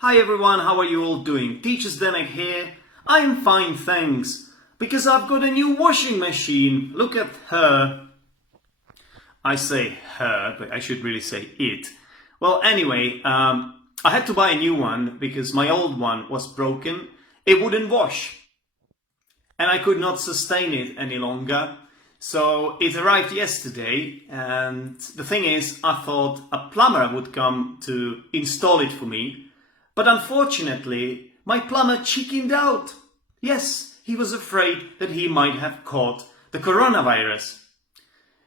Hi everyone, how are you all doing? Teacher Zdenek here. I'm fine, thanks. Because I've got a new washing machine. Look at her. I say her, but I should really say it. Well, anyway, I had to buy a new one because my old one was broken. It wouldn't wash. And I could not sustain it any longer. So it arrived yesterday, and the thing is, I thought a plumber would come to install it for me. But unfortunately, my plumber chickened out. Yes, he was afraid that he might have caught the coronavirus.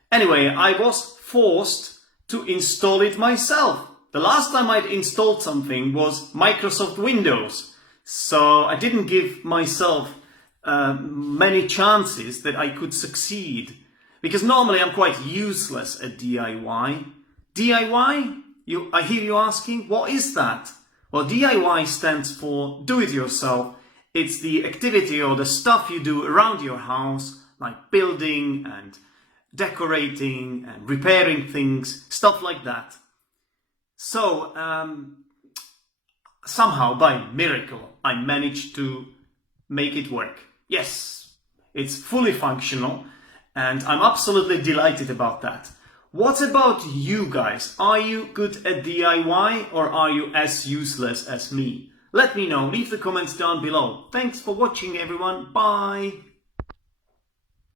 Anyway, I was forced to install it myself. The last time I'd installed something was Microsoft Windows. So I didn't give myself many chances that I could succeed. Because normally I'm quite useless at DIY. DIY? I hear you asking, what is that? Well, DIY stands for do-it-yourself. It's the activity or the stuff you do around your house, like building and decorating and repairing things, stuff like that. So, somehow, by miracle, I managed to make it work. Yes, it's fully functional, and I'm absolutely delighted about that. What about you guys? Are you good at DIY or are you as useless as me? Let me know. Leave the comments down below. Thanks for watching everyone. Bye.